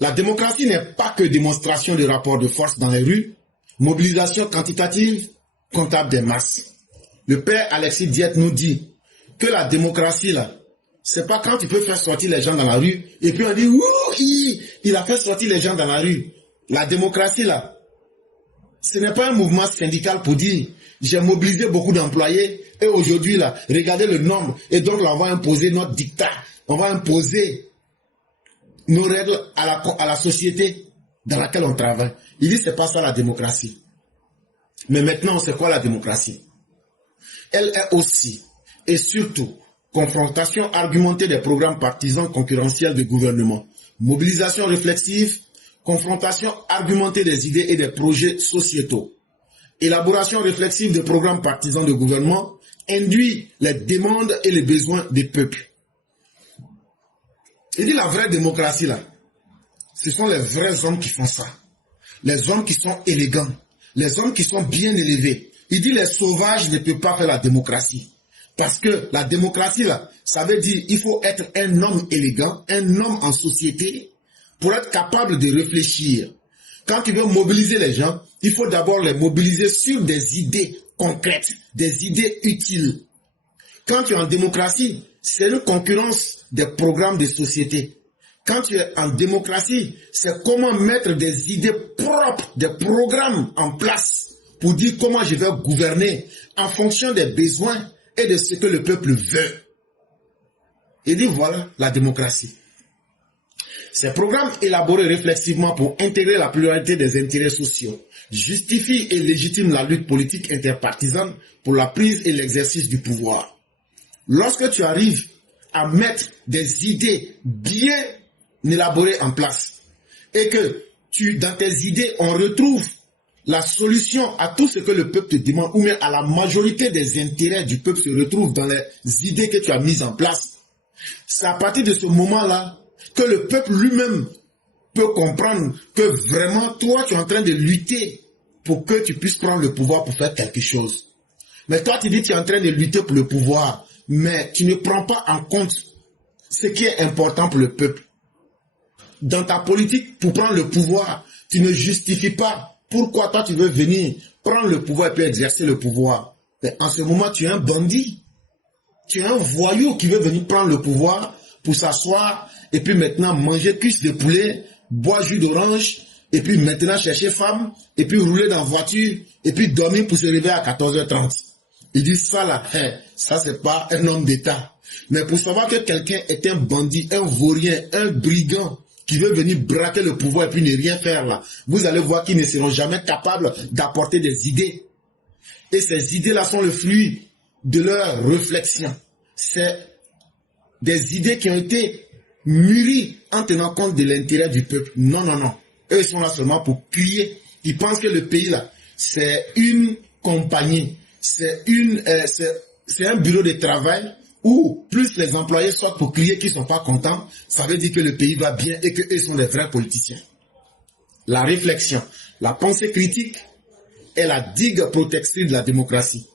La démocratie n'est pas que démonstration de rapport de force dans les rues, mobilisation quantitative, comptable des masses. Le père Alexis Diet nous dit que la démocratie, là, c'est pas quand tu peux faire sortir les gens dans la rue et puis on dit, ouh, il a fait sortir les gens dans la rue. La démocratie, là, ce n'est pas un mouvement syndical pour dire, j'ai mobilisé beaucoup d'employés et aujourd'hui, là, regardez le nombre et donc là, on va imposer notre dictat, on va imposer nos règles à la société dans laquelle on travaille. Il dit, c'est pas ça la démocratie. Mais maintenant, c'est quoi la démocratie? Elle est aussi et surtout confrontation argumentée des programmes partisans concurrentiels de gouvernement, mobilisation réflexive, confrontation argumentée des idées et des projets sociétaux, élaboration réflexive de programmes partisans de gouvernement induit les demandes et les besoins des peuples. Il dit la vraie démocratie là, ce sont les vrais hommes qui font ça. Les hommes qui sont élégants, les hommes qui sont bien élevés. Il dit les sauvages ne peuvent pas faire la démocratie. Parce que la démocratie là, ça veut dire il faut être un homme élégant, un homme en société pour être capable de réfléchir. Quand tu veux mobiliser les gens, il faut d'abord les mobiliser sur des idées concrètes, des idées utiles. Quand tu es en démocratie, c'est une concurrence des programmes de société. Quand tu es en démocratie, c'est comment mettre des idées propres, des programmes en place pour dire comment je vais gouverner en fonction des besoins et de ce que le peuple veut. Il dit voilà la démocratie. Ces programmes élaborés réflexivement pour intégrer la pluralité des intérêts sociaux justifient et légitiment la lutte politique interpartisane pour la prise et l'exercice du pouvoir. Lorsque tu arrives à mettre des idées bien élaborées en place et que dans tes idées, on retrouve la solution à tout ce que le peuple te demande ou même à la majorité des intérêts du peuple se retrouve dans les idées que tu as mises en place, c'est à partir de ce moment-là que le peuple lui-même peut comprendre que vraiment toi tu es en train de lutter pour que tu puisses prendre le pouvoir pour faire quelque chose. Mais toi tu dis que tu es en train de lutter pour le pouvoir, mais tu ne prends pas en compte ce qui est important pour le peuple. Dans ta politique, pour prendre le pouvoir, tu ne justifies pas pourquoi toi tu veux venir prendre le pouvoir et puis exercer le pouvoir. Mais en ce moment, tu es un bandit. Tu es un voyou qui veut venir prendre le pouvoir pour s'asseoir et puis maintenant manger cuisse de poulet, boire jus d'orange et puis maintenant chercher femme et puis rouler dans la voiture et puis dormir pour se réveiller à 14h30. Il dit ça là, ça c'est pas un homme d'État. Mais pour savoir que quelqu'un est un bandit, un vaurien, un brigand qui veut venir braquer le pouvoir et puis ne rien faire là, vous allez voir qu'ils ne seront jamais capables d'apporter des idées. Et ces idées-là sont le fruit de leur réflexion. C'est des idées qui ont été mûries en tenant compte de l'intérêt du peuple. Non, non, non. Eux, ils sont là seulement pour crier. Ils pensent que le pays là, c'est une compagnie. C'est un bureau de travail où plus les employés sortent pour crier qu'ils ne sont pas contents, ça veut dire que le pays va bien et qu'eux sont des vrais politiciens. La réflexion, la pensée critique est la digue protectrice de la démocratie.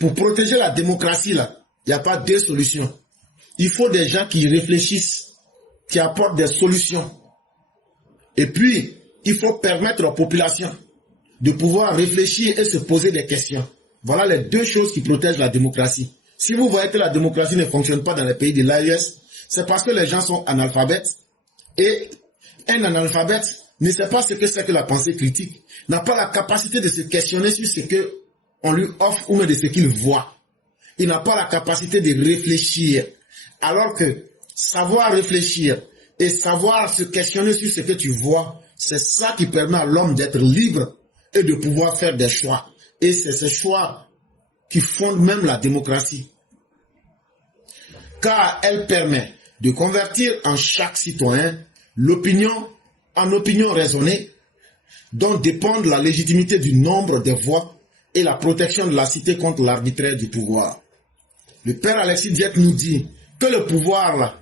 Pour protéger la démocratie, là, il n'y a pas deux solutions. Il faut des gens qui réfléchissent, qui apportent des solutions. Et puis, il faut permettre aux populations de pouvoir réfléchir et se poser des questions. Voilà les deux choses qui protègent la démocratie. Si vous voyez que la démocratie ne fonctionne pas dans les pays de l'AES, c'est parce que les gens sont analphabètes. Et un analphabète ne sait pas ce que c'est que la pensée critique, n'a pas la capacité de se questionner sur ce qu'on lui offre ou même de ce qu'il voit. Il n'a pas la capacité de réfléchir. Alors que savoir réfléchir et savoir se questionner sur ce que tu vois, c'est ça qui permet à l'homme d'être libre et de pouvoir faire des choix. Et c'est ces choix qui fondent même la démocratie. Car elle permet de convertir en chaque citoyen l'opinion en opinion raisonnée, dont dépendent la légitimité du nombre des voix et la protection de la cité contre l'arbitraire du pouvoir. Le père Alexis Diet nous dit que le pouvoir, là,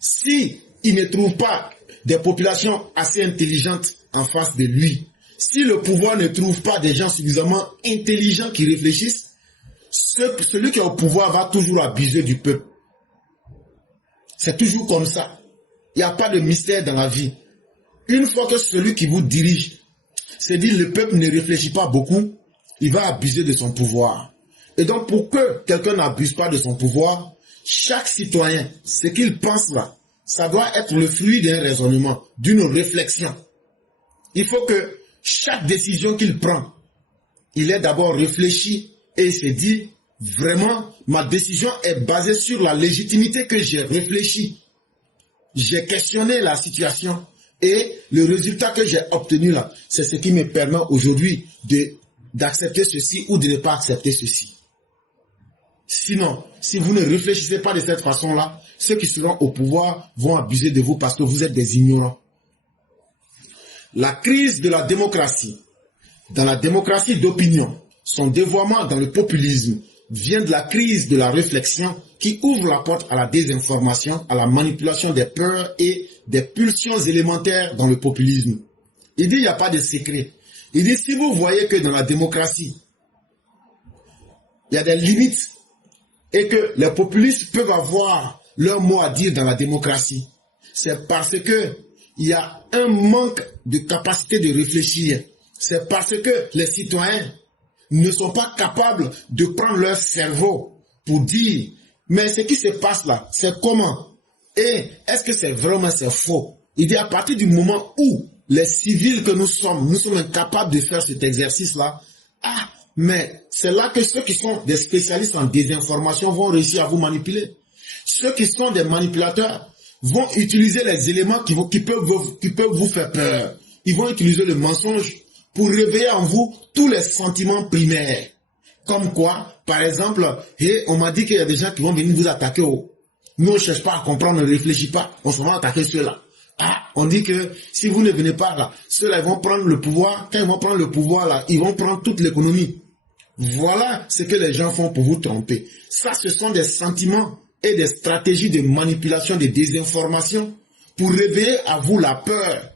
si il ne trouve pas des populations assez intelligentes en face de lui, si le pouvoir ne trouve pas des gens suffisamment intelligents qui réfléchissent, celui qui est au pouvoir va toujours abuser du peuple. C'est toujours comme ça. Il n'y a pas de mystère dans la vie. Une fois que celui qui vous dirige, c'est-à-dire le peuple ne réfléchit pas beaucoup, il va abuser de son pouvoir. Et donc pour que quelqu'un n'abuse pas de son pouvoir, chaque citoyen, ce qu'il pense là, ça doit être le fruit d'un raisonnement, d'une réflexion. Il faut que chaque décision qu'il prend, il est d'abord réfléchi et il se dit, vraiment, ma décision est basée sur la légitimité que j'ai réfléchi. J'ai questionné la situation et le résultat que j'ai obtenu là, c'est ce qui me permet aujourd'hui d'accepter ceci ou de ne pas accepter ceci. Sinon, si vous ne réfléchissez pas de cette façon-là, ceux qui seront au pouvoir vont abuser de vous parce que vous êtes des ignorants. La crise de la démocratie, dans la démocratie d'opinion, son dévoiement dans le populisme vient de la crise de la réflexion qui ouvre la porte à la désinformation, à la manipulation des peurs et des pulsions élémentaires dans le populisme. Il dit il n'y a pas de secret. Il dit si vous voyez que dans la démocratie, il y a des limites et que les populistes peuvent avoir leur mot à dire dans la démocratie, c'est parce que il y a un manque de capacité de réfléchir. C'est parce que les citoyens ne sont pas capables de prendre leur cerveau pour dire mais ce qui se passe là, c'est comment? Et est-ce que c'est vraiment c'est faux? Il dit à partir du moment où les civils que nous sommes incapables de faire cet exercice-là, mais c'est là que ceux qui sont des spécialistes en désinformation vont réussir à vous manipuler. Ceux qui sont des manipulateurs vont utiliser les éléments qui peuvent vous faire peur. Ils vont utiliser le mensonge pour réveiller en vous tous les sentiments primaires. Comme quoi, par exemple, on m'a dit qu'il y a des gens qui vont venir vous attaquer. Nous, on ne cherche pas à comprendre, on ne réfléchit pas. On se va attaquer ceux-là. On dit que si vous ne venez pas là, ceux-là vont prendre le pouvoir. Quand ils vont prendre le pouvoir là, ils vont prendre toute l'économie. Voilà ce que les gens font pour vous tromper. Ça, ce sont des sentiments et des stratégies de manipulation, de désinformation pour réveiller à vous la peur.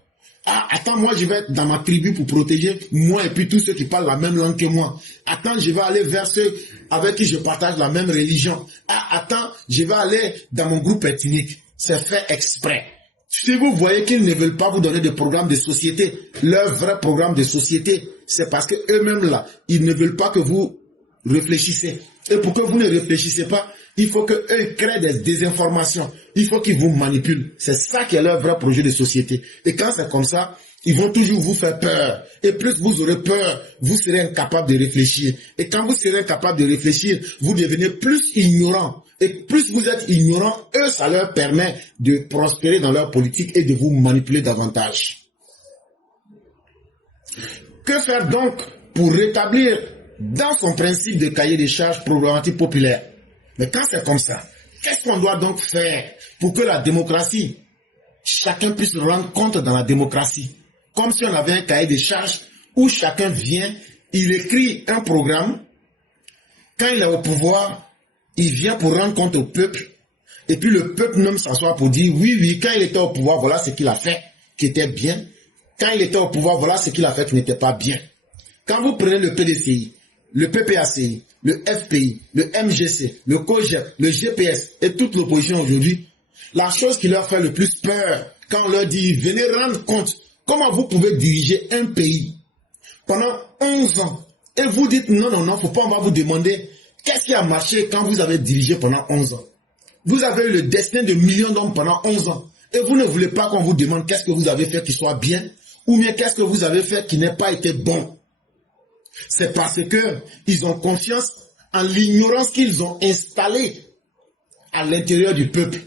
Attends, moi je vais être dans ma tribu pour protéger moi et puis tous ceux qui parlent la même langue que moi. Attends, je vais aller vers ceux avec qui je partage la même religion. Attends, je vais aller dans mon groupe ethnique. C'est fait exprès. Si vous voyez qu'ils ne veulent pas vous donner de programme de société, leur vrai programme de société, c'est parce que eux-mêmes là, ils ne veulent pas que vous réfléchissez. Et pour que vous ne réfléchissez pas, il faut qu'eux créent des désinformations. Il faut qu'ils vous manipulent. C'est ça qui est leur vrai projet de société. Et quand c'est comme ça, ils vont toujours vous faire peur. Et plus vous aurez peur, vous serez incapable de réfléchir. Et quand vous serez incapable de réfléchir, vous devenez plus ignorant. Et plus vous êtes ignorant, eux, ça leur permet de prospérer dans leur politique et de vous manipuler davantage. Que faire donc pour rétablir dans son principe de cahier des charges problématique populaire? Mais quand c'est comme ça, qu'est-ce qu'on doit donc faire pour que la démocratie, chacun puisse rendre compte dans la démocratie? Comme si on avait un cahier des charges où chacun vient, il écrit un programme. Quand il est au pouvoir, il vient pour rendre compte au peuple. Et puis le peuple même s'assoit pour dire, oui, quand il était au pouvoir, voilà ce qu'il a fait, qui était bien. Quand il était au pouvoir, voilà ce qu'il a fait qui n'était pas bien. Quand vous prenez le PDCI, le PPACI, le FPI, le MGC, le COGEP, le GPS et toute l'opposition aujourd'hui, la chose qui leur fait le plus peur, quand on leur dit, venez rendre compte, comment vous pouvez diriger un pays pendant 11 ans, et vous dites, non, faut pas, on va vous demander, qu'est-ce qui a marché quand vous avez dirigé pendant 11 ans? Vous avez eu le destin de millions d'hommes pendant 11 ans, et vous ne voulez pas qu'on vous demande qu'est-ce que vous avez fait qui soit bien, ou bien qu'est-ce que vous avez fait qui n'ait pas été bon. C'est parce que ils ont confiance en l'ignorance qu'ils ont installée à l'intérieur du peuple.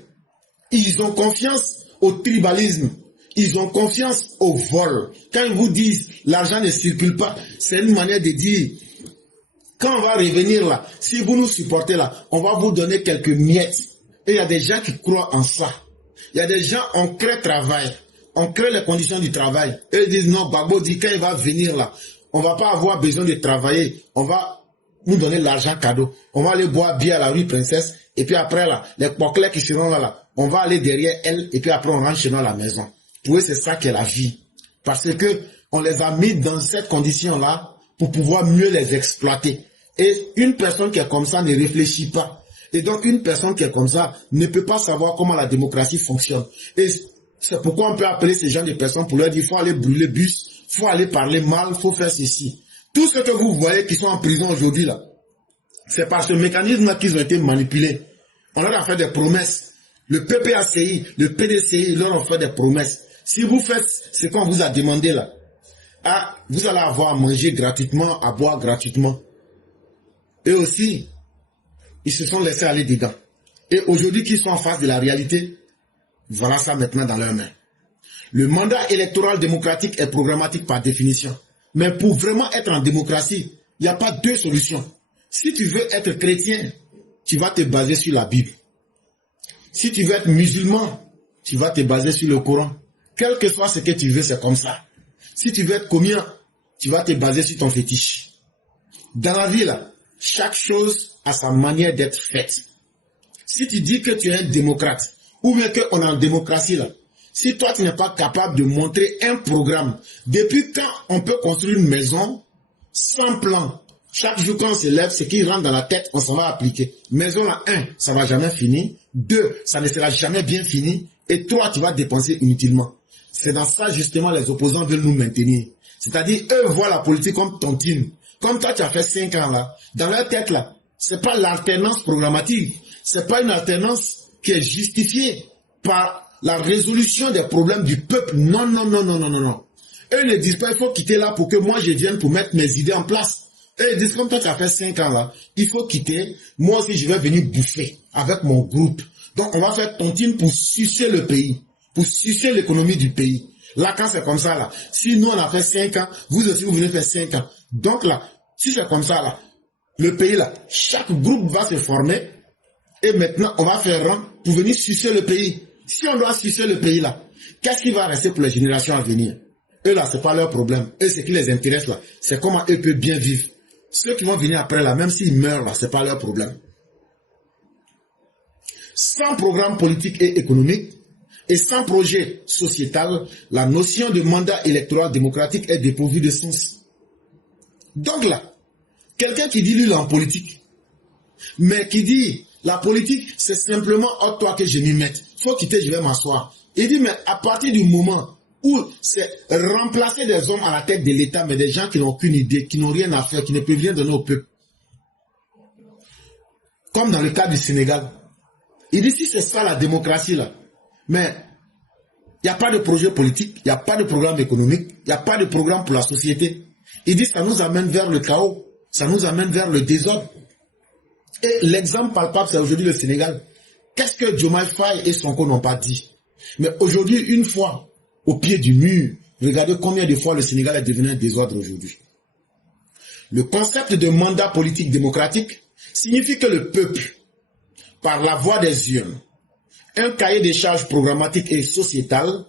Ils ont confiance au tribalisme. Ils ont confiance au vol. Quand ils vous disent l'argent ne circule pas, c'est une manière de dire quand on va revenir là, si vous nous supportez là, on va vous donner quelques miettes. Et il y a des gens qui croient en ça. Il y a des gens, on crée travail. On crée les conditions du travail. Et ils disent non, Gbagbo dit quand il va venir là, on va pas avoir besoin de travailler. On va nous donner l'argent cadeau. On va aller boire bière à la rue Princesse. Et puis après là, les poclets qui seront là, on va aller derrière elle. Et puis après on rentre chez nous à la maison. Pour eux, c'est ça qui est la vie. Parce que on les a mis dans cette condition-là pour pouvoir mieux les exploiter. Et une personne qui est comme ça ne réfléchit pas. Et donc une personne qui est comme ça ne peut pas savoir comment la démocratie fonctionne. Et C'est pourquoi on peut appeler ces gens de personnes pour leur dire, il faut aller brûler bus, il faut aller parler mal, il faut faire ceci. Tout ce que vous voyez qui sont en prison aujourd'hui là, c'est par ce mécanisme-là qu'ils ont été manipulés. On leur a fait des promesses. Le PPACI, le PDCI, ils leur ont fait des promesses. Si vous faites ce qu'on vous a demandé là, vous allez avoir à manger gratuitement, à boire gratuitement. Et aussi, ils se sont laissés aller dedans. Et aujourd'hui qu'ils sont en face de la réalité, voilà ça maintenant dans leurs mains. Le mandat électoral démocratique est programmatique par définition. Mais pour vraiment être en démocratie, il n'y a pas deux solutions. Si tu veux être chrétien, tu vas te baser sur la Bible. Si tu veux être musulman, tu vas te baser sur le Coran. Quel que soit ce que tu veux, c'est comme ça. Si tu veux être commun, tu vas te baser sur ton fétiche. Dans la vie, là, chaque chose a sa manière d'être faite. Si tu dis que tu es un démocrate, ou bien qu'on est en démocratie, là, si toi tu n'es pas capable de montrer un programme, depuis quand on peut construire une maison sans plan? Chaque jour quand on se lève, ce qui rentre dans la tête, on s'en va appliquer. Maison là, 1, ça ne va jamais finir. 2, ça ne sera jamais bien fini. Et 3, tu vas dépenser inutilement. C'est dans ça justement les opposants veulent nous maintenir. C'est-à-dire, eux voient la politique comme tontine. Comme toi tu as fait 5 ans là, dans leur tête là, c'est pas l'alternance programmatique. C'est pas une alternance qui est justifiée par la résolution des problèmes du peuple. Non, non, non, non, non, non, non. Eux ne disent pas, il faut quitter là pour que moi je vienne pour mettre mes idées en place. Eux ils disent, comme toi tu as fait 5 ans là, il faut quitter. Moi aussi je vais venir bouffer avec mon groupe. Donc on va faire tontine pour sucer le pays, pour sucer l'économie du pays. Là quand c'est comme ça là, si nous on a fait 5 ans, vous aussi vous venez faire 5 ans. Donc là, si c'est comme ça là, le pays là, chaque groupe va se former et maintenant on va faire rang pour venir sucer le pays. Si on doit sucer le pays là, qu'est-ce qui va rester pour les générations à venir? Eux là, c'est pas leur problème. Eux, ce qui les intéresse là, c'est comment eux peuvent bien vivre. Ceux qui vont venir après là, même s'ils meurent là, c'est pas leur problème. Sans programme politique et économique et sans projet sociétal, la notion de mandat électoral démocratique est dépourvue de sens. Donc là, quelqu'un qui dit lui là en politique, mais qui dit la politique c'est simplement oh, toi que je m'y mette, faut quitter, je vais m'asseoir. Il dit mais à partir du moment où c'est remplacer des hommes à la tête de l'État, mais des gens qui n'ont aucune idée, qui n'ont rien à faire, qui ne peuvent rien donner au peuple. Comme dans le cas du Sénégal. Il dit si c'est ça la démocratie là, mais il n'y a pas de projet politique, il n'y a pas de programme économique, il n'y a pas de programme pour la société. Il dit ça nous amène vers le chaos, ça nous amène vers le désordre. Et l'exemple palpable c'est aujourd'hui le Sénégal. Qu'est-ce que Diomaye Faye et Sonko n'ont pas dit? Mais aujourd'hui, une fois au pied du mur, regardez combien de fois le Sénégal est devenu un désordre aujourd'hui. Le concept de mandat politique démocratique signifie que le peuple, par la voie des urnes, un cahier des charges programmatique et sociétal,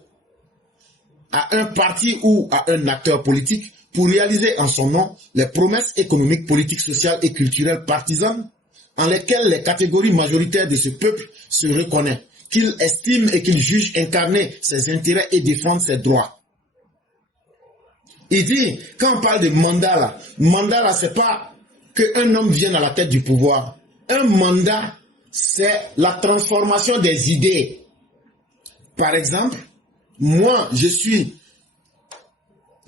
à un parti ou à un acteur politique pour réaliser en son nom les promesses économiques, politiques, sociales et culturelles partisanes en lesquelles les catégories majoritaires de ce peuple se reconnaissent, qu'il estime et qu'il juge incarner ses intérêts et défendre ses droits. Il dit, quand on parle de mandat là, c'est pas qu'un homme vienne à la tête du pouvoir. Un mandat, c'est la transformation des idées. Par exemple, moi, je suis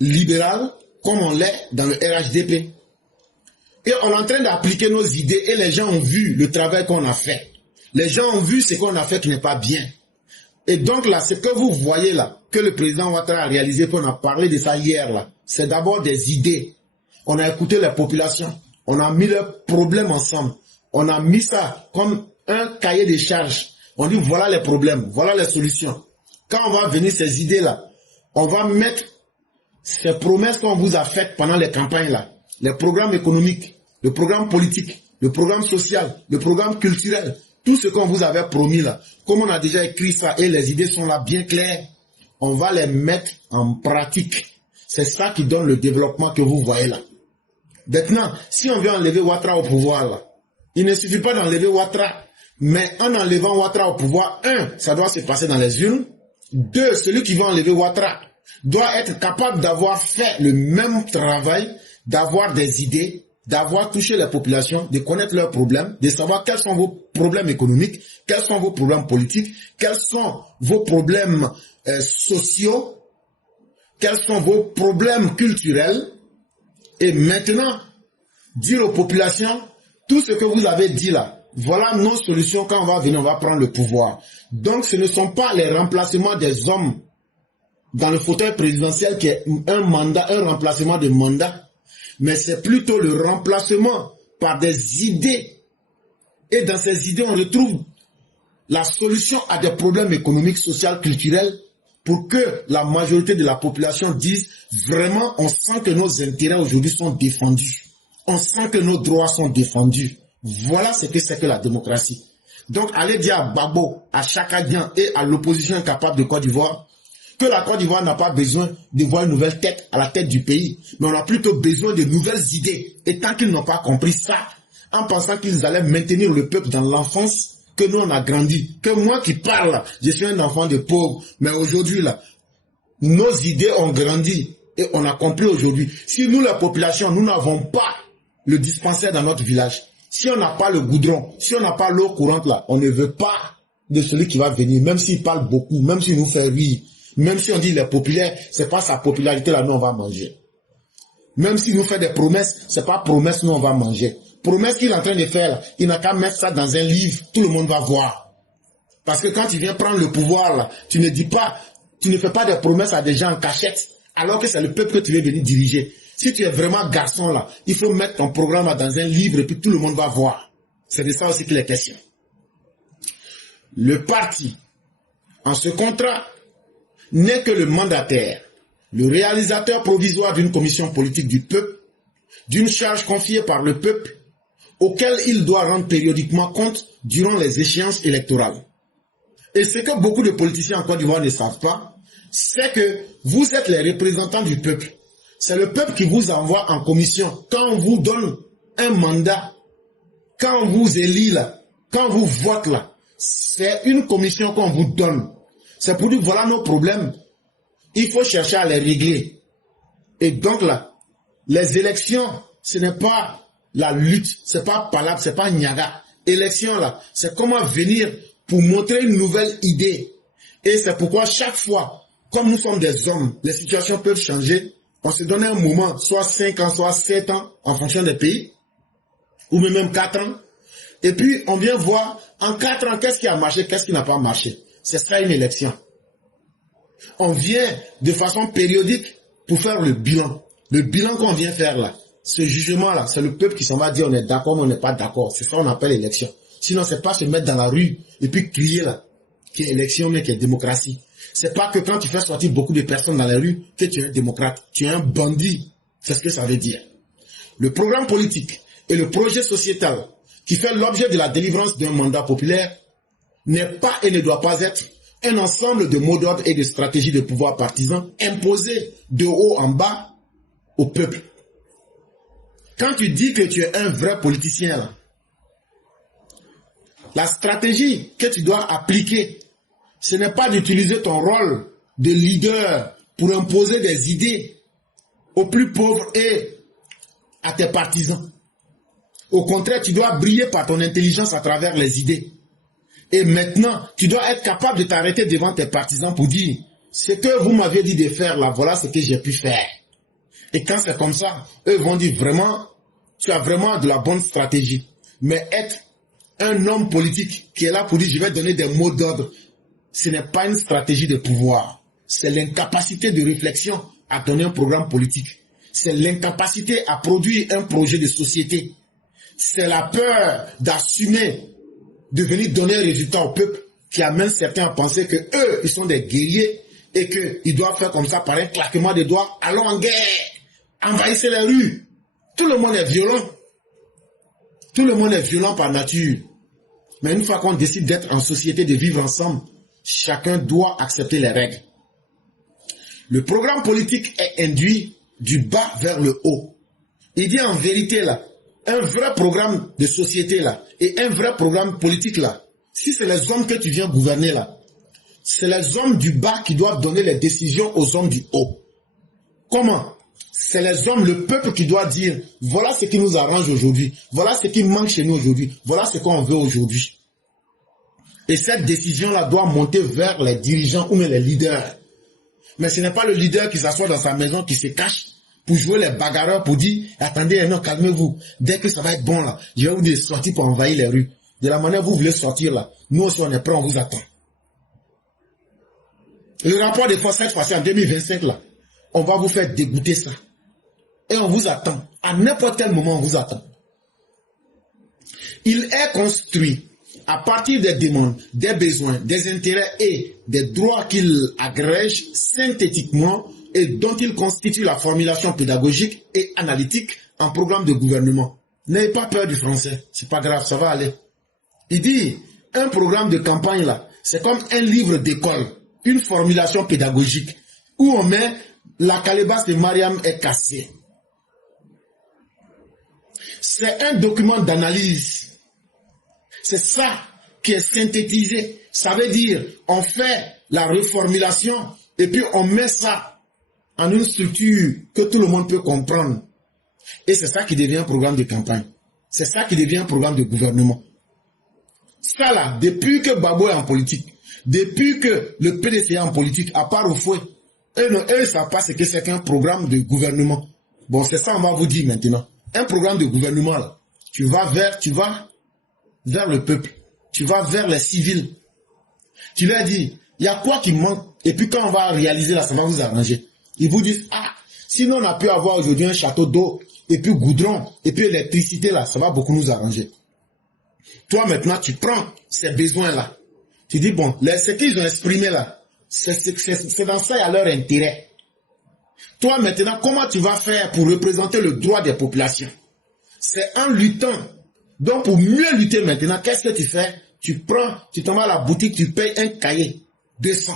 libéral, comme on l'est dans le RHDP. Et on est en train d'appliquer nos idées et les gens ont vu le travail qu'on a fait. Les gens ont vu ce qu'on a fait qui n'est pas bien. Et donc là, ce que vous voyez là, que le président Ouattara a réalisé, qu'on a parlé de ça hier là, c'est d'abord des idées. On a écouté les populations, on a mis leurs problèmes ensemble, on a mis ça comme un cahier de charges. On dit voilà les problèmes, voilà les solutions. Quand on va venir ces idées là, on va mettre ces promesses qu'on vous a faites pendant les campagnes là, les programmes économiques, le programme politique, le programme social, le programme culturel, tout ce qu'on vous avait promis là, comme on a déjà écrit ça et les idées sont là bien claires, on va les mettre en pratique. C'est ça qui donne le développement que vous voyez là. Maintenant, si on veut enlever Ouattara au pouvoir là, il ne suffit pas d'enlever Ouattara, mais en enlevant Ouattara au pouvoir, 1, ça doit se passer dans les urnes. 2, celui qui va enlever Ouattara doit être capable d'avoir fait le même travail, d'avoir des idées d'avoir touché les populations, de connaître leurs problèmes, de savoir quels sont vos problèmes économiques, quels sont vos problèmes politiques, quels sont vos problèmes sociaux, quels sont vos problèmes culturels, et maintenant, dire aux populations, tout ce que vous avez dit là, voilà nos solutions quand on va venir, on va prendre le pouvoir. Donc ce ne sont pas les remplacements des hommes dans le fauteuil présidentiel qui est un mandat, un remplacement de mandat, mais c'est plutôt le remplacement par des idées. Et dans ces idées, on retrouve la solution à des problèmes économiques, sociaux, culturels, pour que la majorité de la population dise vraiment, on sent que nos intérêts aujourd'hui sont défendus. On sent que nos droits sont défendus. Voilà ce que c'est que la démocratie. Donc, allez dire à Gbagbo, à Chaka Dian et à l'opposition incapable de Côte d'Ivoire que la Côte d'Ivoire n'a pas besoin de voir une nouvelle tête à la tête du pays, mais on a plutôt besoin de nouvelles idées. Et tant qu'ils n'ont pas compris ça, en pensant qu'ils allaient maintenir le peuple dans l'enfance, que nous on a grandi, que moi qui parle, je suis un enfant de pauvre, mais aujourd'hui là, nos idées ont grandi et on a compris aujourd'hui. Si nous, la population, nous n'avons pas le dispensaire dans notre village, si on n'a pas le goudron, si on n'a pas l'eau courante là, on ne veut pas de celui qui va venir, même s'il parle beaucoup, même s'il nous fait rire, même si on dit il est populaire, c'est pas sa popularité là, nous on va manger. Même s'il nous fait des promesses, c'est pas promesse, nous on va manger. Promesse qu'il est en train de faire là, il n'a qu'à mettre ça dans un livre, tout le monde va voir. Parce que quand tu viens prendre le pouvoir là, tu ne dis pas, tu ne fais pas des promesses à des gens en cachette, alors que c'est le peuple que tu veux venir diriger. Si tu es vraiment garçon là, il faut mettre ton programme là dans un livre et puis tout le monde va voir. C'est de ça aussi qu'il est question. Le parti, en ce contrat, n'est que le mandataire, le réalisateur provisoire d'une commission politique du peuple, d'une charge confiée par le peuple, auquel il doit rendre périodiquement compte durant les échéances électorales. Et ce que beaucoup de politiciens en Côte d'Ivoire ne savent pas, c'est que vous êtes les représentants du peuple. C'est le peuple qui vous envoie en commission. Quand on vous donne un mandat, quand on vous élit là, quand on vous vote là, c'est une commission qu'on vous donne. C'est pour dire, voilà nos problèmes. Il faut chercher à les régler. Et donc là, les élections, ce n'est pas la lutte, c'est pas palabre, c'est pas niaga. Élection là, c'est comment venir pour montrer une nouvelle idée. Et c'est pourquoi chaque fois, comme nous sommes des hommes, les situations peuvent changer. On se donne un moment, soit 5 ans, soit 7 ans, en fonction des pays, ou même 4 ans. Et puis, on vient voir, en 4 ans, qu'est-ce qui a marché, qu'est-ce qui n'a pas marché. Ce sera une élection. On vient de façon périodique pour faire le bilan. Le bilan qu'on vient faire là, ce jugement-là, c'est le peuple qui s'en va dire on est d'accord, mais on n'est pas d'accord. C'est ça qu'on appelle élection. Sinon, c'est pas se mettre dans la rue et puis crier là, qu'il y a élection, mais qu'il y a démocratie. C'est pas que quand tu fais sortir beaucoup de personnes dans la rue, que tu es un démocrate. Tu es un bandit. C'est ce que ça veut dire. Le programme politique et le projet sociétal qui fait l'objet de la délivrance d'un mandat populaire n'est pas et ne doit pas être un ensemble de mots d'ordre et de stratégies de pouvoir partisan imposés de haut en bas au peuple. Quand tu dis que tu es un vrai politicien, là, la stratégie que tu dois appliquer, ce n'est pas d'utiliser ton rôle de leader pour imposer des idées aux plus pauvres et à tes partisans. Au contraire, tu dois briller par ton intelligence à travers les idées. Et maintenant, tu dois être capable de t'arrêter devant tes partisans pour dire ce que vous m'aviez dit de faire là, voilà ce que j'ai pu faire. Et quand c'est comme ça, eux vont dire vraiment, tu as vraiment de la bonne stratégie. Mais être un homme politique qui est là pour dire je vais donner des mots d'ordre, ce n'est pas une stratégie de pouvoir. C'est l'incapacité de réflexion à donner un programme politique. C'est l'incapacité à produire un projet de société. C'est la peur d'assumer, de venir donner un résultat au peuple qui amène certains à penser que eux, ils sont des guerriers et qu'ils doivent faire comme ça par un claquement de doigts. Allons en guerre, envahissez les rues. Tout le monde est violent. Tout le monde est violent par nature. Mais une fois qu'on décide d'être en société, de vivre ensemble, chacun doit accepter les règles. Le programme politique est induit du bas vers le haut. Il dit en vérité là, un vrai programme de société là, et un vrai programme politique là, si c'est les hommes que tu viens gouverner là, c'est les hommes du bas qui doivent donner les décisions aux hommes du haut. Comment? C'est les hommes, le peuple qui doit dire, voilà ce qui nous arrange aujourd'hui, voilà ce qui manque chez nous aujourd'hui, voilà ce qu'on veut aujourd'hui. Et cette décision-là doit monter vers les dirigeants ou même les leaders. Mais ce n'est pas le leader qui s'assoit dans sa maison, qui se cache pour jouer les bagarreurs, pour dire, attendez, non, calmez-vous. Dès que ça va être bon là, je vais vous dire, sortir pour envahir les rues. De la manière dont vous voulez sortir là, nous aussi on est prêts, on vous attend. Le rapport de force, cette fois-ci en 2025 là, on va vous faire dégoûter ça. Et on vous attend. À n'importe quel moment, on vous attend. Il est construit à partir des demandes, des besoins, des intérêts et des droits qu'il agrège synthétiquement et dont il constitue la formulation pédagogique et analytique en programme de gouvernement. N'ayez pas peur du français, c'est pas grave, ça va aller. Il dit, un programme de campagne là, c'est comme un livre d'école, une formulation pédagogique, où on met la calebasse de Mariam est cassée. C'est un document d'analyse. C'est ça qui est synthétisé. Ça veut dire, on fait la reformulation et puis on met ça en une structure que tout le monde peut comprendre. Et c'est ça qui devient un programme de campagne. C'est ça qui devient un programme de gouvernement. Ça là, depuis que Babo est en politique, depuis que le PDC est en politique, à part au fouet, eux ne savent pas ce que c'est qu'un programme de gouvernement. Bon, c'est ça on va vous dire maintenant. Un programme de gouvernement là, tu vas vers le peuple, tu vas vers les civils. Tu leur dis, il y a quoi qui manque? Et puis quand on va réaliser là, ça va vous arranger. Ils vous disent, ah, sinon on a pu avoir aujourd'hui un château d'eau, et puis goudron, et puis électricité là, ça va beaucoup nous arranger. Toi maintenant, tu prends ces besoins là. Tu dis, bon, ce qu'ils ont exprimé là, c'est dans ça, il y a leur intérêt. Toi maintenant, comment tu vas faire pour représenter le droit des populations? C'est en luttant. Donc pour mieux lutter maintenant, qu'est-ce que tu fais? Tu t'en vas à la boutique, tu payes un cahier, 200.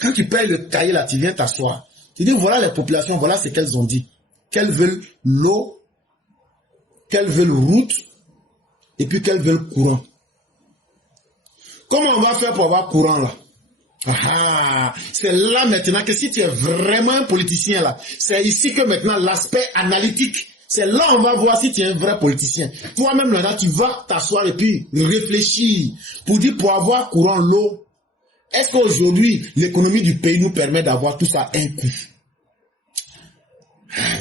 Quand tu payes le cahier là, tu viens t'asseoir. Tu dis, voilà les populations, voilà ce qu'elles ont dit. Qu'elles veulent l'eau, qu'elles veulent route, et puis qu'elles veulent courant. Comment on va faire pour avoir courant là? C'est là maintenant que si tu es vraiment un politicien là, c'est ici que maintenant l'aspect analytique, c'est là on va voir si tu es un vrai politicien. Toi-même là, tu vas t'asseoir et puis réfléchir pour dire pour avoir courant, l'eau, est-ce qu'aujourd'hui l'économie du pays nous permet d'avoir tout ça à un coup?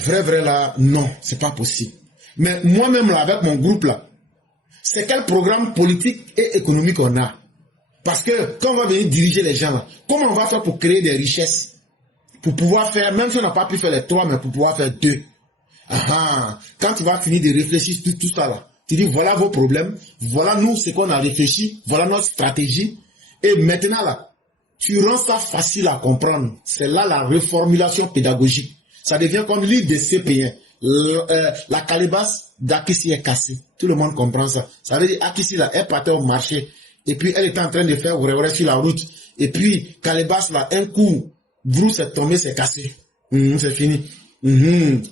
Vrai là, non, c'est pas possible. Mais moi-même là, avec mon groupe là, c'est quel programme politique et économique on a? Parce que quand on va venir diriger les gens là, comment on va faire pour créer des richesses? Pour pouvoir faire, même si on n'a pas pu faire les 3, mais pour pouvoir faire 2. Quand tu vas finir de réfléchir sur tout ça là, tu dis voilà vos problèmes, voilà nous ce qu'on a réfléchi, voilà notre stratégie. Et maintenant là, tu rends ça facile à comprendre. C'est là la reformulation pédagogique. Ça devient comme l'île des CP1. La calebasse d'Akissi est cassée. Tout le monde comprend ça. Ça veut dire Akissi là, elle partait au marché. Et puis elle était en train de faire vrai sur la route. Et puis calebasse là, un coup, brousse est tombé, c'est cassé. C'est fini.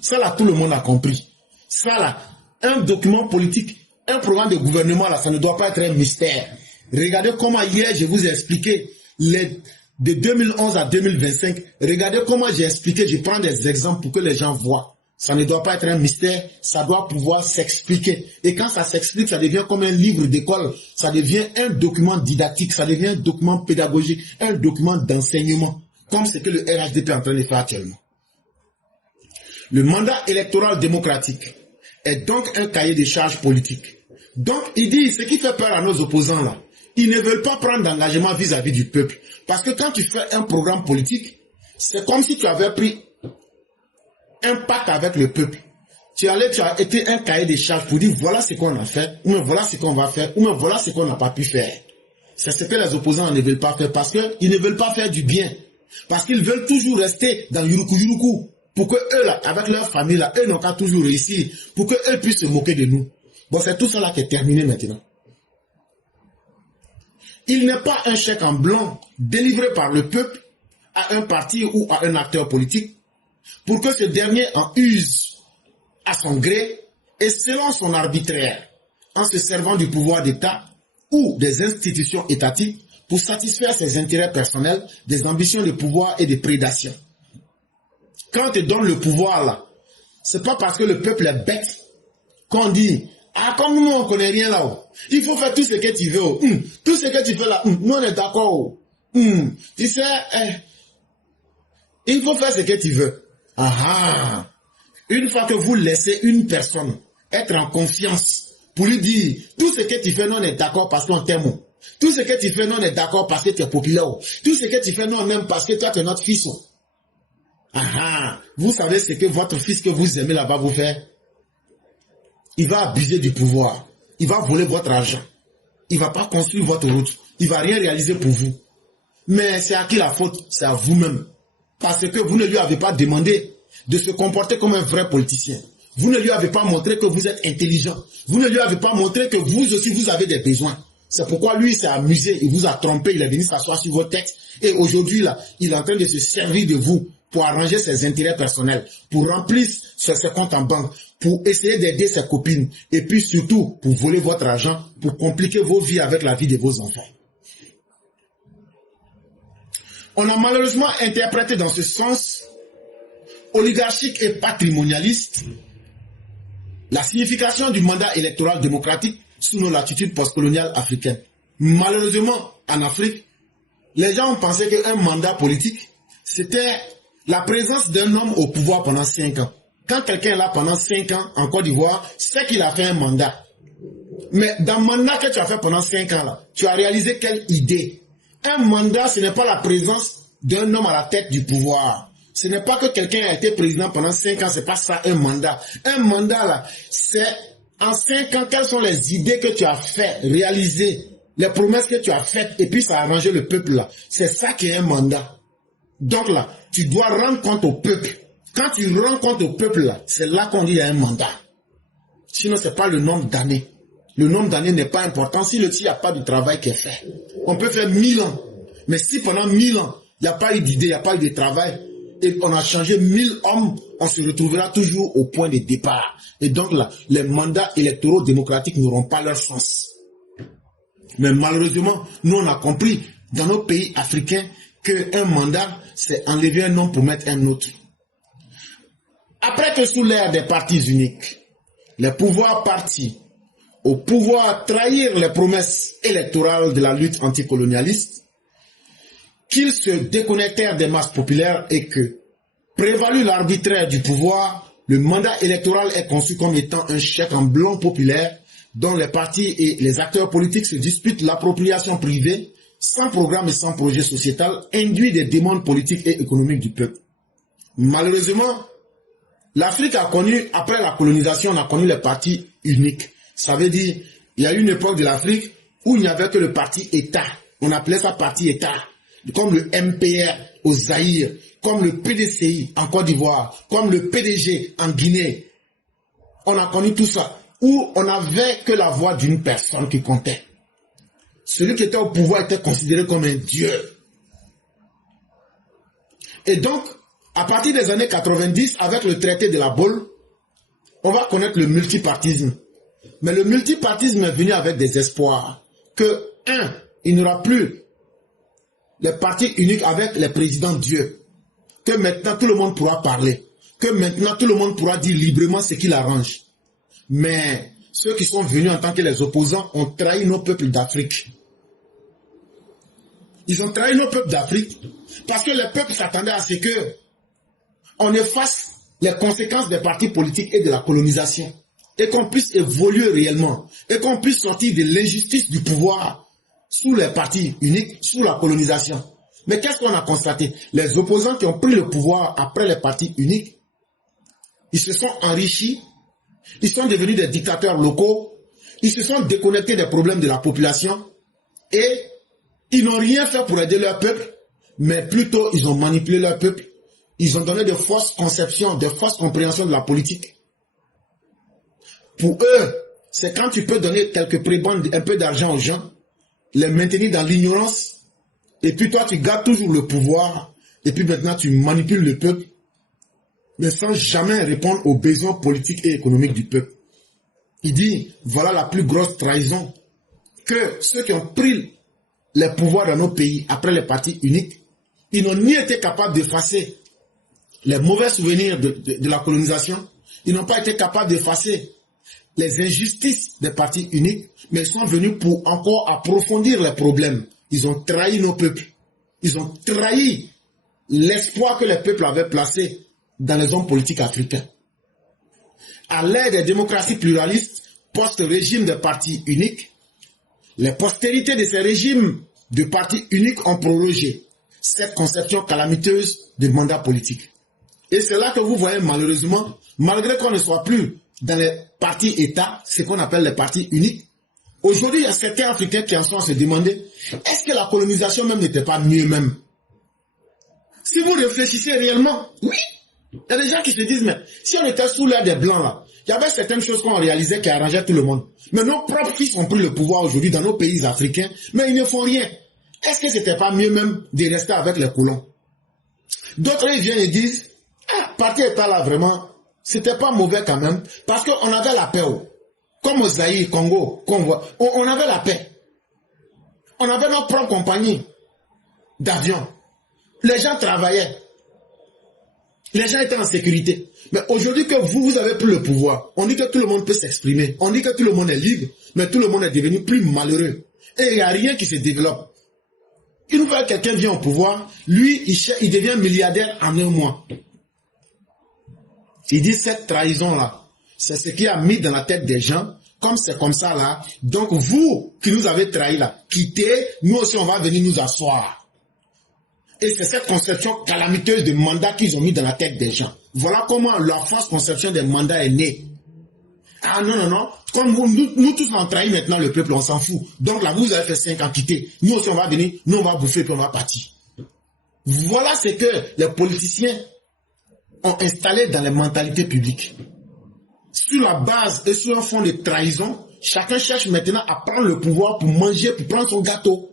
Ça là, tout le monde a compris. Ça là, un document politique, un programme de gouvernement là, ça ne doit pas être un mystère. Regardez comment hier je vous ai expliqué de 2011 à 2025. Regardez comment j'ai expliqué, je prends des exemples pour que les gens voient. Ça ne doit pas être un mystère, ça doit pouvoir s'expliquer. Et quand ça s'explique, ça devient comme un livre d'école, ça devient un document didactique, ça devient un document pédagogique, un document d'enseignement, comme ce que le RHDP est en train de faire actuellement. Le mandat électoral démocratique est donc un cahier de charges politique. Donc, il dit, ce qui fait peur à nos opposants là, ils ne veulent pas prendre d'engagement vis-à-vis du peuple. Parce que quand tu fais un programme politique, c'est comme si tu avais pris un pacte avec le peuple. Tu as été un cahier de charges pour dire voilà ce qu'on a fait, ou même voilà ce qu'on va faire, ou même voilà ce qu'on n'a pas pu faire. C'est ce que les opposants ne veulent pas faire parce qu'ils ne veulent pas faire du bien. Parce qu'ils veulent toujours rester dans Yuruku. Pour que eux là, avec leur famille là, eux n'ont qu'à toujours réussir. Pour que eux puissent se moquer de nous. Bon, c'est tout ça là qui est terminé maintenant. Il n'est pas un chèque en blanc délivré par le peuple à un parti ou à un acteur politique pour que ce dernier en use à son gré et selon son arbitraire, en se servant du pouvoir d'État ou des institutions étatiques pour satisfaire ses intérêts personnels, des ambitions de pouvoir et de prédation. Quand on te donne le pouvoir là, C'est pas parce que le peuple est bête qu'on dit, ah, comme nous, on connaît rien là-haut. Il faut faire tout ce que tu veux. Tout ce que tu fais là, nous, on est d'accord. Tu sais, il faut faire ce que tu veux. Ah, une fois que vous laissez une personne être en confiance pour lui dire, tout ce que tu fais, nous, on est d'accord parce qu'on t'aime. Tout ce que tu fais, nous, on est d'accord parce que tu es populaire. Tout ce que tu fais, nous, on aime parce que toi, tu es notre fils. Ah, vous savez ce que votre fils que vous aimez là-bas vous fait? Il va abuser du pouvoir. Il va voler votre argent. Il ne va pas construire votre route. Il ne va rien réaliser pour vous. Mais c'est à qui la faute? C'est à vous-même. Parce que vous ne lui avez pas demandé de se comporter comme un vrai politicien. Vous ne lui avez pas montré que vous êtes intelligent. Vous ne lui avez pas montré que vous aussi, vous avez des besoins. C'est pourquoi lui s'est amusé, il vous a trompé, il est venu s'asseoir sur vos textes. Et aujourd'hui, là, il est en train de se servir de vous pour arranger ses intérêts personnels, pour remplir ses comptes en banque, pour essayer d'aider ses copines, et puis surtout pour voler votre argent, pour compliquer vos vies avec la vie de vos enfants. On a malheureusement interprété dans ce sens oligarchique et patrimonialiste la signification du mandat électoral démocratique sous nos latitudes postcoloniales africaines. Malheureusement, en Afrique, les gens ont pensé qu'un mandat politique, c'était la présence d'un homme au pouvoir pendant 5 ans. Quand quelqu'un est là pendant 5 ans en Côte d'Ivoire, c'est qu'il a fait un mandat. Mais dans le mandat que tu as fait pendant 5 ans, là, tu as réalisé quelle idée? Un mandat, ce n'est pas la présence d'un homme à la tête du pouvoir. Ce n'est pas que quelqu'un a été président pendant 5 ans, c'est pas ça un mandat. Un mandat, là, c'est en 5 ans, quelles sont les idées que tu as fait, réaliser, les promesses que tu as faites, et puis ça a arrangé le peuple, là. C'est ça qui est un mandat. Donc là, tu dois rendre compte au peuple. Quand tu rends compte au peuple, là, c'est là qu'on dit qu'il y a un mandat. Sinon, ce n'est pas le nombre d'années. Le nombre d'années n'est pas important s'il n'y a pas de travail qui est fait. On peut faire 1000 ans. Mais si pendant 1000 ans, il n'y a pas eu d'idée, il n'y a pas eu de travail, et on a changé 1000 hommes, on se retrouvera toujours au point de départ. Et donc là, les mandats électoraux démocratiques n'auront pas leur sens. Mais malheureusement, nous on a compris dans nos pays africains qu'un mandat, c'est enlever un homme pour mettre un autre. Après que sous l'ère des partis uniques, les pouvoirs partis au pouvoir trahir les promesses électorales de la lutte anticolonialiste, qu'ils se déconnectèrent des masses populaires et que, prévalu l'arbitraire du pouvoir, le mandat électoral est conçu comme étant un chèque en blanc populaire dont les partis et les acteurs politiques se disputent l'appropriation privée, sans programme et sans projet sociétal, induit des demandes politiques et économiques du peuple. Malheureusement, l'Afrique a connu, après la colonisation, on a connu les partis uniques. Ça veut dire, il y a eu une époque de l'Afrique où il n'y avait que le parti État. On appelait ça parti État. Comme le MPR au Zaïre, comme le PDCI en Côte d'Ivoire, comme le PDG en Guinée. On a connu tout ça, où on n'avait que la voix d'une personne qui comptait. Celui qui était au pouvoir était considéré comme un dieu. Et donc, à partir des années 90, avec le traité de la Baule, on va connaître le multipartisme. Mais le multipartisme est venu avec des espoirs. Que, il n'y aura plus les partis uniques avec les présidents Dieu. Que maintenant tout le monde pourra parler. Que maintenant tout le monde pourra dire librement ce qu'il arrange. Mais ceux qui sont venus en tant que les opposants ont trahi nos peuples d'Afrique. Ils ont trahi nos peuples d'Afrique parce que les peuples s'attendaient à ce que on efface les conséquences des partis politiques et de la colonisation et qu'on puisse évoluer réellement et qu'on puisse sortir de l'injustice du pouvoir sous les partis uniques, sous la colonisation. Mais qu'est-ce qu'on a constaté? Les opposants qui ont pris le pouvoir après les partis uniques, ils se sont enrichis, ils sont devenus des dictateurs locaux, ils se sont déconnectés des problèmes de la population et ils n'ont rien fait pour aider leur peuple, mais plutôt ils ont manipulé leur peuple. Ils ont donné de fausses conceptions, de fausses compréhensions de la politique. Pour eux, c'est quand tu peux donner quelques prébendes, un peu d'argent aux gens, les maintenir dans l'ignorance, et puis toi tu gardes toujours le pouvoir, et puis maintenant tu manipules le peuple, mais sans jamais répondre aux besoins politiques et économiques du peuple. Il dit, voilà la plus grosse trahison, que ceux qui ont pris les pouvoirs dans nos pays après les partis uniques, ils n'ont ni été capables d'effacer les mauvais souvenirs de la colonisation, Ils n'ont pas été capables d'effacer les injustices des partis uniques, mais ils sont venus pour encore approfondir les problèmes. Ils ont trahi nos peuples. Ils ont trahi l'espoir que les peuples avaient placé dans les hommes politiques africains. À l'ère des démocraties pluralistes, post-régime des partis uniques, les postérités de ces régimes de partis uniques ont prolongé cette conception calamiteuse de mandat politique. Et c'est là que vous voyez malheureusement, malgré qu'on ne soit plus dans les partis États, ce qu'on appelle les partis uniques, aujourd'hui il y a certains Africains qui en sont à se demander, est-ce que la colonisation même n'était pas mieux même? Si vous réfléchissez réellement, oui. Il y a des gens qui se disent, mais si on était sous l'ère des Blancs là, il y avait certaines choses qu'on réalisait qui arrangeaient tout le monde. Mais nos propres fils ont pris le pouvoir aujourd'hui dans nos pays africains, mais ils ne font rien. Est-ce que c'était pas mieux même de rester avec les colons? D'autres ils viennent et disent, ah, parti État là vraiment, c'était pas mauvais quand même, parce qu'on avait la paix. Comme au Zaïre, Congo, on avait la paix. On avait notre propre compagnie d'avions. Les gens travaillaient. Les gens étaient en sécurité. Mais aujourd'hui que vous avez plus le pouvoir, on dit que tout le monde peut s'exprimer. On dit que tout le monde est libre, mais tout le monde est devenu plus malheureux. Et il n'y a rien qui se développe. Une fois que quelqu'un vient au pouvoir, lui, il devient milliardaire en un mois. Il dit cette trahison-là, c'est ce qui a mis dans la tête des gens, comme c'est comme ça là. Donc vous qui nous avez trahis là, quittez, nous aussi on va venir nous asseoir. Et c'est cette conception calamiteuse de mandat qu'ils ont mis dans la tête des gens. Voilà comment leur fausse conception des mandats est née. Ah non, non, non. Comme nous tous on trahit maintenant le peuple, on s'en fout. Donc là, vous avez fait 5 ans, quitter. Nous aussi on va venir, nous on va bouffer puis on va partir. Voilà ce que les politiciens ont installé dans les mentalités publiques. Sur la base et sur un fond de trahison, chacun cherche maintenant à prendre le pouvoir pour manger, pour prendre son gâteau.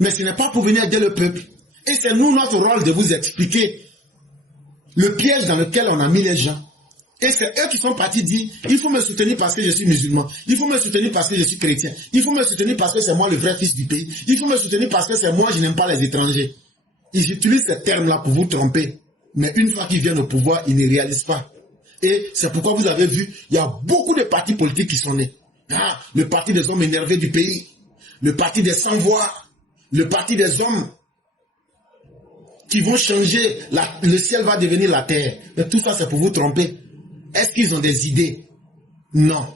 Mais ce n'est pas pour venir aider le peuple. Et c'est nous, notre rôle de vous expliquer le piège dans lequel on a mis les gens. Et c'est eux qui sont partis dire, il faut me soutenir parce que je suis musulman. Il faut me soutenir parce que je suis chrétien. Il faut me soutenir parce que c'est moi le vrai fils du pays. Il faut me soutenir parce que c'est moi, je n'aime pas les étrangers. Ils utilisent ces termes-là pour vous tromper. Mais une fois qu'ils viennent au pouvoir, ils ne réalisent pas. Et c'est pourquoi vous avez vu, il y a beaucoup de partis politiques qui sont nés. Ah, le parti des hommes énervés du pays. Le parti des sans-voix. Le parti des hommes qui vont changer, le ciel va devenir la terre. Mais tout ça, c'est pour vous tromper. Est-ce qu'ils ont des idées? Non.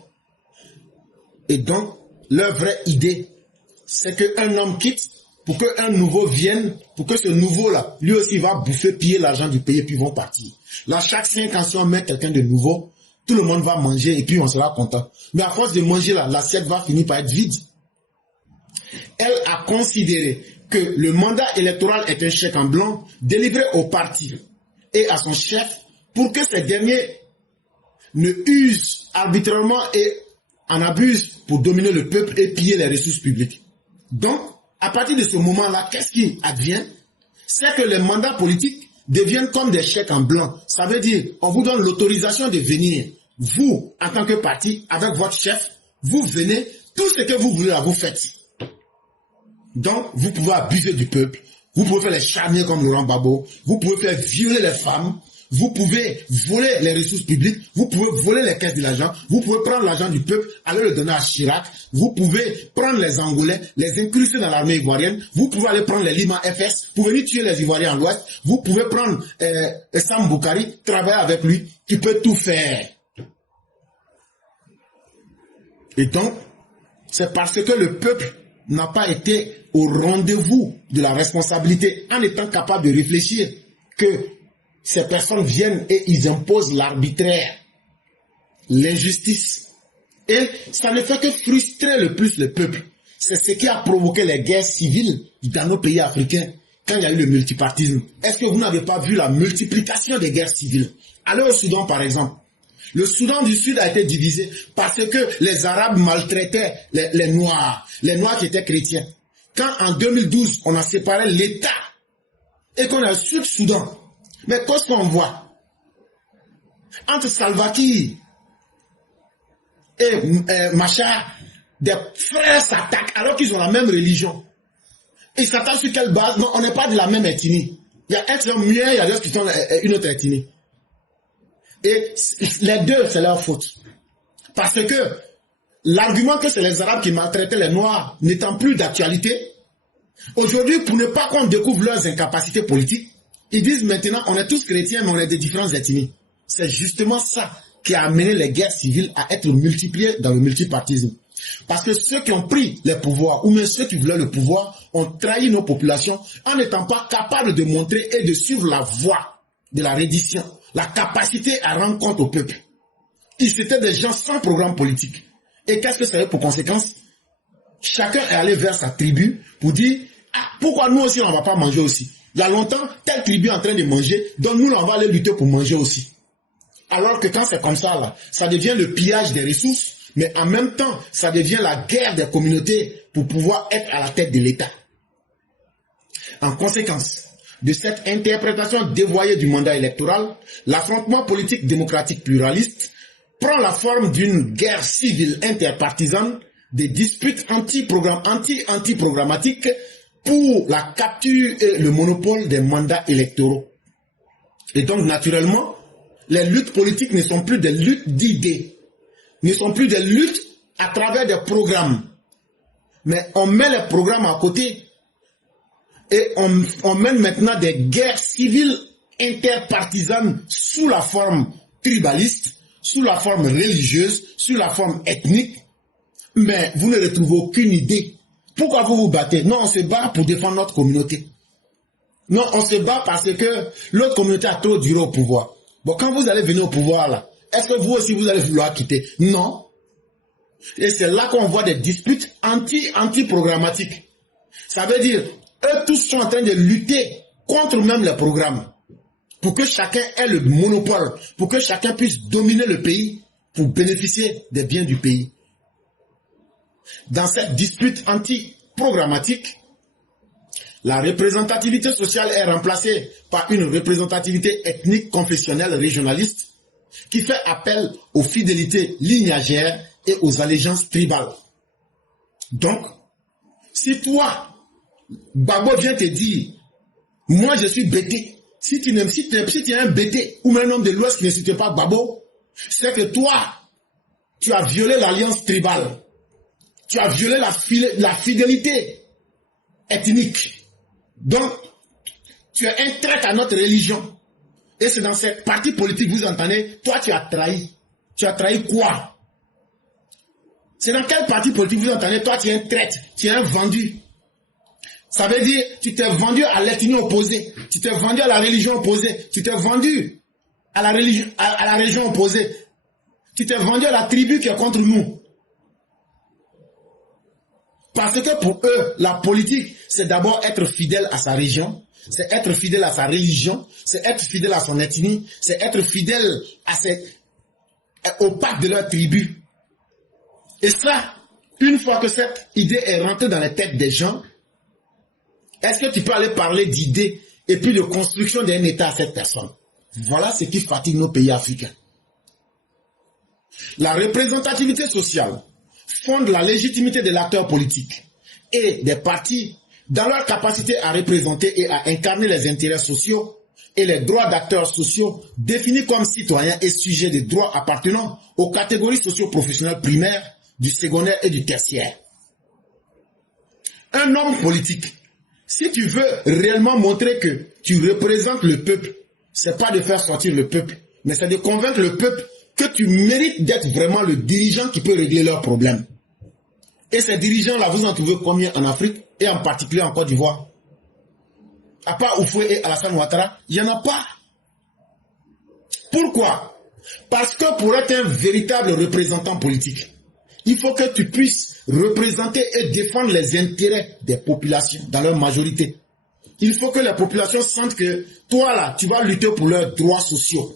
Et donc, leur vraie idée, c'est qu'un homme quitte pour qu'un nouveau vienne, pour que ce nouveau-là, lui aussi va bouffer, piller l'argent du pays et puis ils vont partir. Là, chaque 5 ans, si on met quelqu'un de nouveau, tout le monde va manger et puis on sera content. Mais à force de manger là, l'assiette va finir par être vide. Elle a considéré que le mandat électoral est un chèque en blanc délivré au parti et à son chef pour que ces derniers ne usent arbitrairement et en abusent pour dominer le peuple et piller les ressources publiques. Donc, à partir de ce moment-là, qu'est-ce qui advient? C'est que les mandats politiques deviennent comme des chèques en blanc. Ça veut dire, on vous donne l'autorisation de venir. Vous, en tant que parti, avec votre chef, vous venez, tout ce que vous voulez là, vous faites. Donc, vous pouvez abuser du peuple, vous pouvez faire les charniers comme Laurent Gbagbo, vous pouvez faire violer les femmes, vous pouvez voler les ressources publiques, vous pouvez voler les caisses de l'argent, vous pouvez prendre l'argent du peuple, aller le donner à Chirac, vous pouvez prendre les Angolais, les incruster dans l'armée ivoirienne, vous pouvez aller prendre les Lima FS pour venir tuer les Ivoiriens en l'Ouest, vous pouvez prendre Sam Boukari, travailler avec lui, tu peux tout faire. Et donc, c'est parce que le peuple n'a pas été au rendez-vous de la responsabilité en étant capable de réfléchir que ces personnes viennent et ils imposent l'arbitraire, l'injustice. Et ça ne fait que frustrer le plus le peuple. C'est ce qui a provoqué les guerres civiles dans nos pays africains quand il y a eu le multipartisme. Est-ce que vous n'avez pas vu la multiplication des guerres civiles? Allez au Soudan par exemple. Le Soudan du Sud a été divisé parce que les Arabes maltraitaient les Noirs qui étaient chrétiens. Quand en 2012, on a séparé l'État et qu'on a le Sud-Soudan, mais qu'est-ce qu'on voit? Entre Salva Kiir et Machar, des frères s'attaquent alors qu'ils ont la même religion. Ils s'attaquent sur quelle base? Non, on n'est pas de la même ethnie. Il y a un qui sont mieux, il y a d'autres qui sont une autre ethnie. Et les deux, c'est leur faute. Parce que l'argument que c'est les Arabes qui maltraitaient les Noirs n'étant plus d'actualité, aujourd'hui, pour ne pas qu'on découvre leurs incapacités politiques, ils disent maintenant, on est tous chrétiens, mais on est de différentes ethnies. C'est justement ça qui a amené les guerres civiles à être multipliées dans le multipartisme. Parce que ceux qui ont pris les pouvoirs, ou même ceux qui voulaient le pouvoir, ont trahi nos populations en n'étant pas capables de montrer et de suivre la voie de la reddition, la capacité à rendre compte au peuple. Ils étaient des gens sans programme politique. Et qu'est-ce que ça a eu pour conséquence? Chacun est allé vers sa tribu pour dire, ah, pourquoi nous aussi on ne va pas manger aussi? Il y a longtemps, telle tribu est en train de manger, donc nous on va aller lutter pour manger aussi. Alors que quand c'est comme ça, là, ça devient le pillage des ressources, mais en même temps, ça devient la guerre des communautés pour pouvoir être à la tête de l'État. En conséquence de cette interprétation dévoyée du mandat électoral, l'affrontement politique démocratique pluraliste prend la forme d'une guerre civile interpartisane, des disputes anti-programmatiques pour la capture et le monopole des mandats électoraux. Et donc, naturellement, les luttes politiques ne sont plus des luttes d'idées, ne sont plus des luttes à travers des programmes. Mais on met les programmes à côté et on mène maintenant des guerres civiles interpartisanes sous la forme tribaliste, sous la forme religieuse, sous la forme ethnique. Mais vous ne retrouvez aucune idée. Pourquoi vous vous battez? Non, on se bat pour défendre notre communauté. Non, on se bat parce que l'autre communauté a trop duré au pouvoir. Bon, quand vous allez venir au pouvoir, là, est-ce que vous aussi, vous allez vouloir quitter? Non. Et c'est là qu'on voit des disputes anti-programmatiques. Ça veut dire, eux tous sont en train de lutter contre même les programmes. Pour que chacun ait le monopole, pour que chacun puisse dominer le pays, pour bénéficier des biens du pays. Dans cette dispute anti-programmatique, la représentativité sociale est remplacée par une représentativité ethnique, confessionnelle, régionaliste, qui fait appel aux fidélités lignagères et aux allégeances tribales. Donc, si toi, Babo vient te dire, moi je suis Bété, si tu es un Bété ou un homme de l'Ouest qui ne cite pas Babo, c'est que toi, tu as violé l'alliance tribale. Tu as violé la fidélité ethnique. Donc, tu es un traître à notre religion. Et c'est dans ces partis politiques, vous entendez, toi tu as trahi. Tu as trahi quoi? C'est dans quel parti politique vous entendez, toi tu es un traître, tu es un vendu. Ça veut dire, tu t'es vendu à l'ethnie opposée, tu t'es vendu à la religion opposée, tu t'es vendu à la religion opposée, tu t'es vendu à la tribu qui est contre nous. Parce que pour eux, la politique, c'est d'abord être fidèle à sa région, c'est être fidèle à sa religion, c'est être fidèle à son ethnie, c'est être fidèle au pacte de leur tribu. Et ça, une fois que cette idée est rentrée dans les têtes des gens, est-ce que tu peux aller parler d'idées et puis de construction d'un État à cette personne? Voilà ce qui fatigue nos pays africains. La représentativité sociale fonde la légitimité de l'acteur politique et des partis dans leur capacité à représenter et à incarner les intérêts sociaux et les droits d'acteurs sociaux définis comme citoyens et sujets de droits appartenant aux catégories socio-professionnelles primaires, du secondaire et du tertiaire. Un homme politique, si tu veux réellement montrer que tu représentes le peuple, c'est pas de faire sortir le peuple, mais c'est de convaincre le peuple que tu mérites d'être vraiment le dirigeant qui peut régler leurs problèmes. Et ces dirigeants-là, vous en trouvez combien en Afrique et en particulier en Côte d'Ivoire? À part Oufoué et Alassane Ouattara, il n'y en a pas. Pourquoi? Parce que pour être un véritable représentant politique, il faut que tu puisses représenter et défendre les intérêts des populations dans leur majorité. Il faut que les populations sentent que toi là, tu vas lutter pour leurs droits sociaux.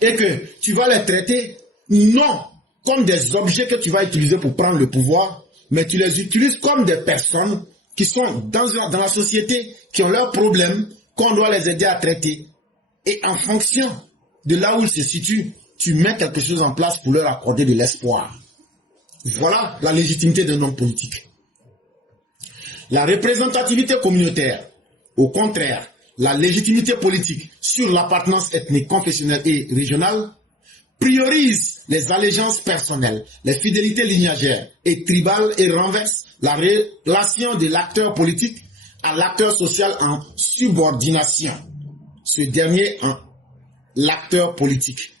Et que tu vas les traiter non comme des objets que tu vas utiliser pour prendre le pouvoir, mais tu les utilises comme des personnes qui sont dans la société, qui ont leurs problèmes, qu'on doit les aider à traiter. Et en fonction de là où ils se situent, tu mets quelque chose en place pour leur accorder de l'espoir. Voilà la légitimité d'un homme politique. La représentativité communautaire, au contraire, la légitimité politique sur l'appartenance ethnique, confessionnelle et régionale, priorise les allégeances personnelles, les fidélités lignagères et tribales et renverse la relation de l'acteur politique à l'acteur social en subordination, ce dernier en l'acteur politique.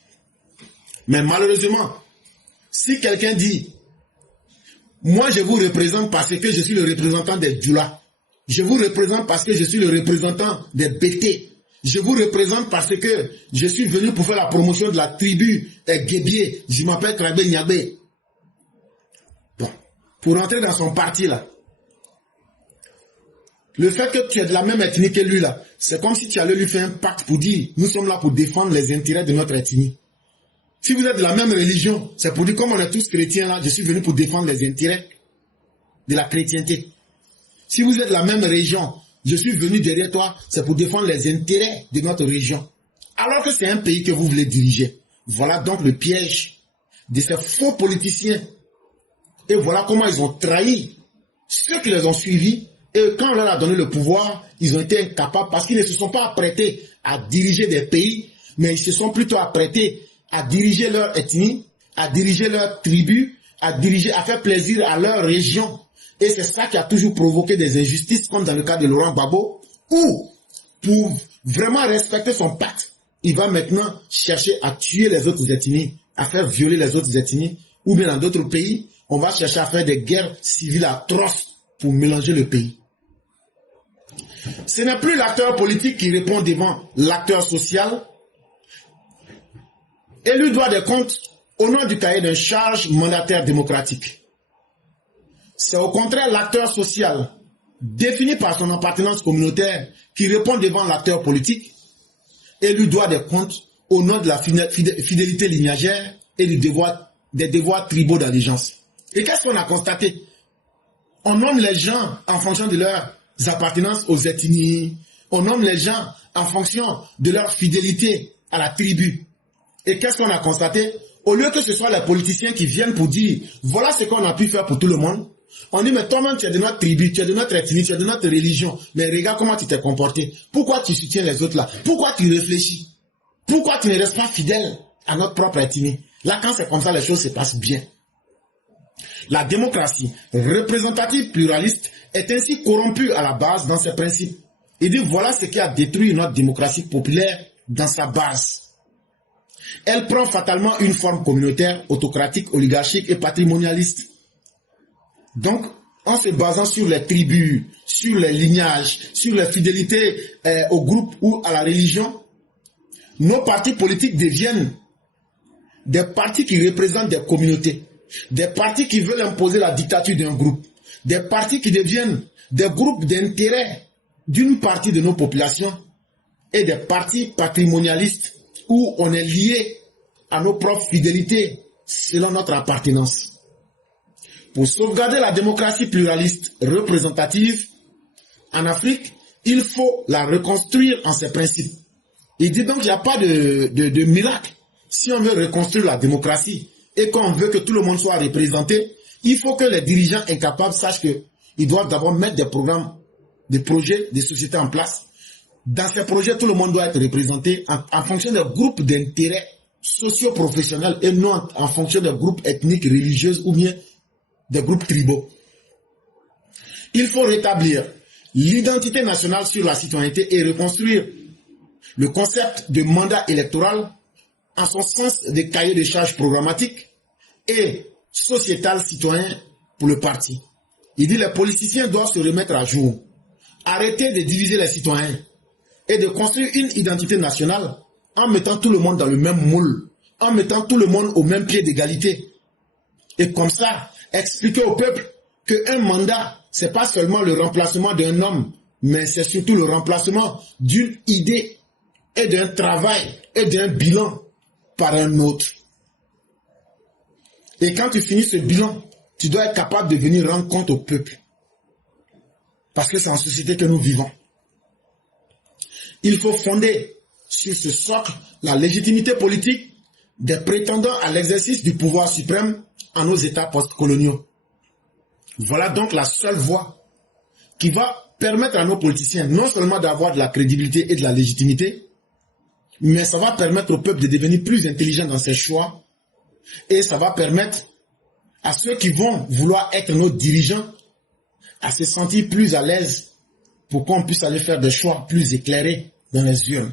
Mais malheureusement, si quelqu'un dit « Moi je vous représente parce que je suis le représentant des Djoula, je vous représente parce que je suis le représentant des Bété, je vous représente parce que je suis venu pour faire la promotion de la tribu Guébié, je m'appelle Krabé Niabé. » Bon, pour rentrer dans son parti là, le fait que tu es de la même ethnie que lui là, c'est comme si tu allais lui faire un pacte pour dire nous sommes là pour défendre les intérêts de notre ethnie. Si vous êtes de la même religion, c'est pour dire comme on est tous chrétiens là, je suis venu pour défendre les intérêts de la chrétienté. Si vous êtes de la même région, je suis venu derrière toi, c'est pour défendre les intérêts de notre région. Alors que c'est un pays que vous voulez diriger. Voilà donc le piège de ces faux politiciens. Et voilà comment ils ont trahi ceux qui les ont suivis. Et quand on leur a donné le pouvoir, ils ont été incapables parce qu'ils ne se sont pas apprêtés à diriger des pays, mais ils se sont plutôt apprêtés à diriger leur ethnie, à diriger leur tribu, à faire plaisir à leur région. Et c'est ça qui a toujours provoqué des injustices, comme dans le cas de Laurent Gbagbo, où, pour vraiment respecter son pacte, il va maintenant chercher à tuer les autres ethnies, à faire violer les autres ethnies, ou bien dans d'autres pays, on va chercher à faire des guerres civiles atroces pour mélanger le pays. Ce n'est plus l'acteur politique qui répond devant l'acteur social et lui doit des comptes au nom du cahier d'un charge mandataire démocratique. C'est au contraire l'acteur social, défini par son appartenance communautaire, qui répond devant l'acteur politique et lui doit des comptes au nom de la fidélité lignagère et des devoirs tribaux d'allégeance. Et qu'est-ce qu'on a constaté? On nomme les gens en fonction de leurs appartenances aux ethnies, on nomme les gens en fonction de leur fidélité à la tribu. Et qu'est-ce qu'on a constaté? Au lieu que ce soit les politiciens qui viennent pour dire voilà ce qu'on a pu faire pour tout le monde, on dit mais toi-même tu es de notre tribu, tu es de notre ethnie, tu es de notre religion, mais regarde comment tu t'es comporté. Pourquoi tu soutiens les autres là? Pourquoi tu réfléchis? Pourquoi tu ne restes pas fidèle à notre propre ethnie? Là quand c'est comme ça les choses se passent bien. La démocratie représentative pluraliste est ainsi corrompue à la base dans ses principes. Il dit voilà ce qui a détruit notre démocratie populaire dans sa base. Elle prend fatalement une forme communautaire, autocratique, oligarchique et patrimonialiste. Donc, en se basant sur les tribus, sur les lignages, sur les fidélités au groupe ou à la religion, nos partis politiques deviennent des partis qui représentent des communautés, des partis qui veulent imposer la dictature d'un groupe, des partis qui deviennent des groupes d'intérêt d'une partie de nos populations et des partis patrimonialistes où on est lié à nos propres fidélités selon notre appartenance. Pour sauvegarder la démocratie pluraliste représentative en Afrique, il faut la reconstruire en ses principes. Il dit donc qu'il n'y a pas de miracle. Si on veut reconstruire la démocratie et qu'on veut que tout le monde soit représenté, il faut que les dirigeants incapables sachent qu'ils doivent d'abord mettre des programmes, des projets, des sociétés en place. Dans ces projets, tout le monde doit être représenté en fonction des groupes d'intérêts socio-professionnels et non en fonction des groupes ethniques, religieux ou bien des groupes tribaux. Il faut rétablir l'identité nationale sur la citoyenneté et reconstruire le concept de mandat électoral en son sens de cahier de charges programmatique et sociétal citoyen pour le parti. Il dit les politiciens doivent se remettre à jour, arrêter de diviser les citoyens et de construire une identité nationale en mettant tout le monde dans le même moule, en mettant tout le monde au même pied d'égalité. Et comme ça, expliquer au peuple qu'un mandat, ce n'est pas seulement le remplacement d'un homme, mais c'est surtout le remplacement d'une idée et d'un travail et d'un bilan par un autre. Et quand tu finis ce bilan, tu dois être capable de venir rendre compte au peuple. Parce que c'est en société que nous vivons. Il faut fonder sur ce socle la légitimité politique des prétendants à l'exercice du pouvoir suprême en nos États postcoloniaux. Voilà donc la seule voie qui va permettre à nos politiciens non seulement d'avoir de la crédibilité et de la légitimité, mais ça va permettre au peuple de devenir plus intelligent dans ses choix et ça va permettre à ceux qui vont vouloir être nos dirigeants à se sentir plus à l'aise pour qu'on puisse aller faire des choix plus éclairés dans les urnes.